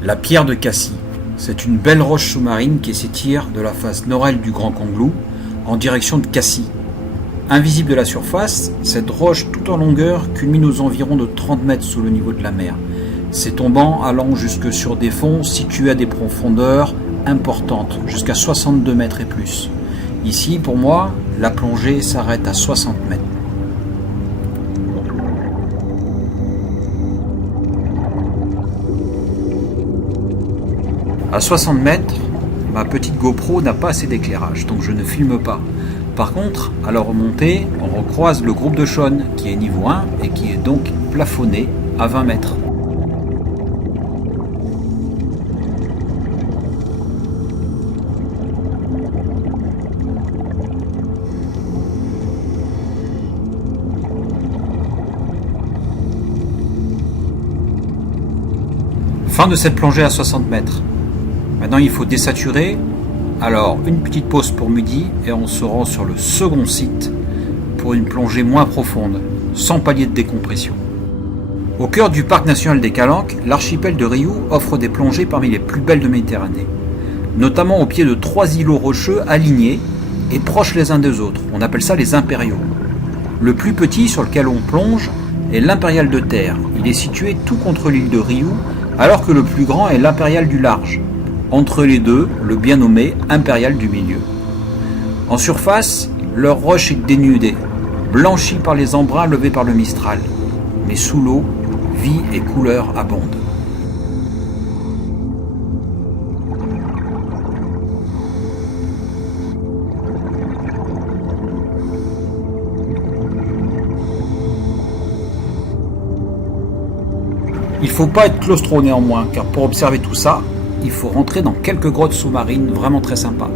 La pierre de Cassis. C'est une belle roche sous-marine qui s'étire de la face nord-est du Grand Conglou en direction de Cassis. Invisible de la surface, cette roche tout en longueur culmine aux environs de 30 mètres sous le niveau de la mer. Ses tombants allant jusque sur des fonds situés à des profondeurs importantes, jusqu'à 62 mètres et plus. Ici, pour moi, la plongée s'arrête à 60 mètres. À 60 mètres, ma petite GoPro n'a pas assez d'éclairage, donc je ne filme pas. Par contre, à la remontée, on recroise le groupe de Sean, qui est niveau 1 et qui est donc plafonné à 20 mètres. Fin de cette plongée à 60 mètres. Maintenant, il faut désaturer. Alors, une petite pause pour midi et on se rend sur le second site pour une plongée moins profonde, sans palier de décompression. Au cœur du parc national des Calanques, l'archipel de Riou offre des plongées parmi les plus belles de Méditerranée, notamment au pied de 3 îlots rocheux alignés et proches les uns des autres. On appelle ça les impériaux. Le plus petit sur lequel on plonge est l'impérial de terre. Il est situé tout contre l'île de Riou, alors que le plus grand est l'impérial du large. Entre les deux, le bien nommé impérial du milieu. En surface, leur roche est dénudée, blanchie par les embruns levés par le Mistral. Mais sous l'eau, vie et couleur abondent. Il ne faut pas être claustro néanmoins, car pour observer tout ça, il faut rentrer dans quelques grottes sous-marines vraiment très sympas.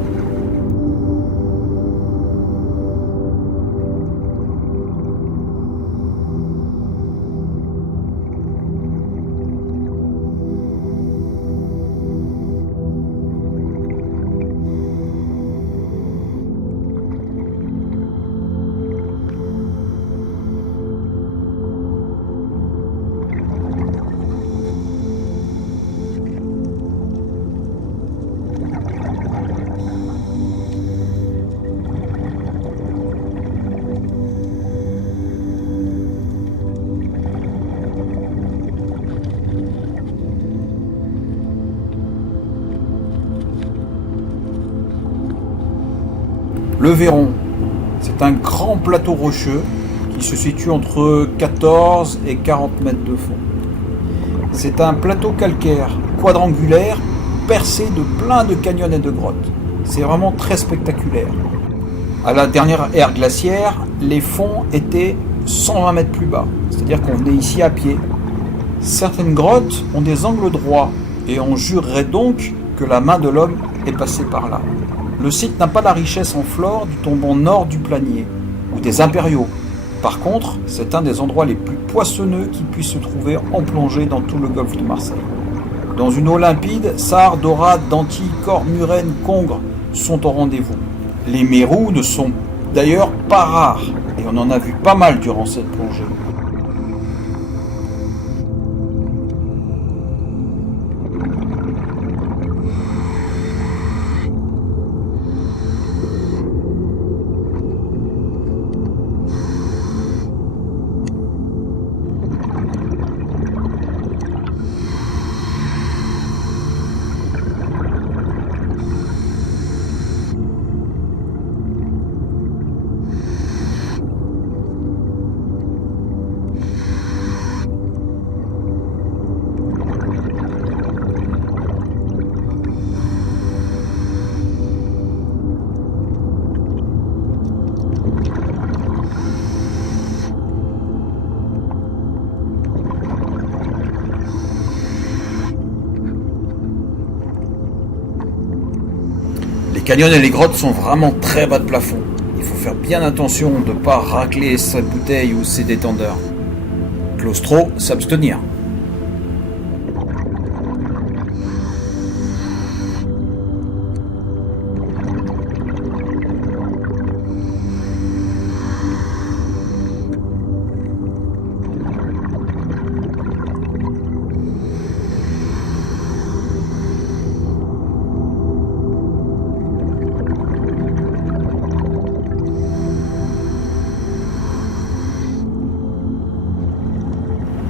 Le Véron, c'est un grand plateau rocheux qui se situe entre 14 et 40 mètres de fond. C'est un plateau calcaire quadrangulaire percé de plein de canyons et de grottes. C'est vraiment très spectaculaire. À la dernière ère glaciaire, les fonds étaient 120 mètres plus bas, c'est-à-dire qu'on venait ici à pied. Certaines grottes ont des angles droits et on jurerait donc que la main de l'homme est passée par là. Le site n'a pas la richesse en flore du tombant nord du Planier ou des impériaux. Par contre, c'est un des endroits les plus poissonneux qui puisse se trouver en plongée dans tout le golfe de Marseille. Dans une eau limpide, sardes, dorades, dentilles, corps, murènes, congres sont au rendez-vous. Les mérous ne sont d'ailleurs pas rares et on en a vu pas mal durant cette plongée. Les canyons et les grottes sont vraiment très bas de plafond. Il faut faire bien attention de ne pas racler sa bouteille ou ses détendeurs. Claustro, s'abstenir.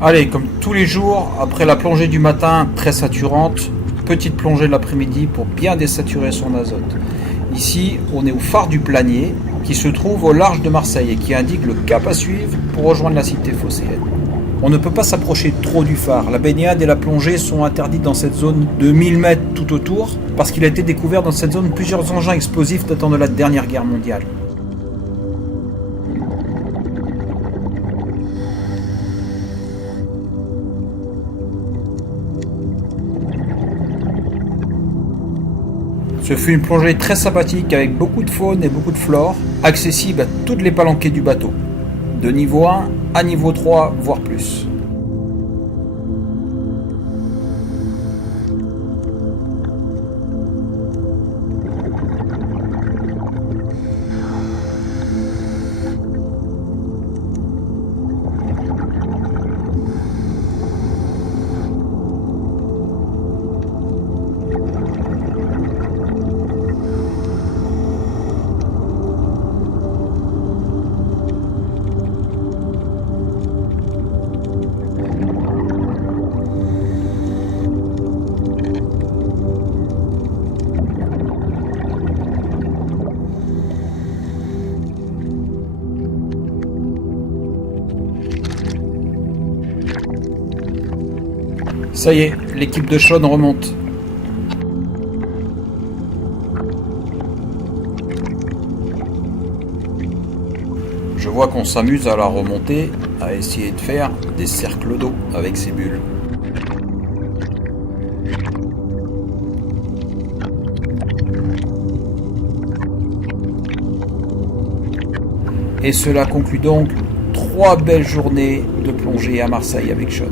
Allez, comme tous les jours, après la plongée du matin très saturante, petite plongée de l'après-midi pour bien désaturer son azote. Ici, on est au phare du Planier, qui se trouve au large de Marseille et qui indique le cap à suivre pour rejoindre la cité phocéenne. On ne peut pas s'approcher trop du phare. La baignade et la plongée sont interdites dans cette zone de 1000 mètres tout autour, parce qu'il a été découvert dans cette zone plusieurs engins explosifs datant de la dernière guerre mondiale. Ce fut une plongée très sympathique avec beaucoup de faune et beaucoup de flore, accessible à toutes les palanquées du bateau, de niveau 1 à niveau 3, voire plus. Ça y est, l'équipe de Sean remonte. Je vois qu'on s'amuse à la remonter, à essayer de faire des cercles d'eau avec ces bulles. Et cela conclut donc 3 belles journées de plongée à Marseille avec Sean.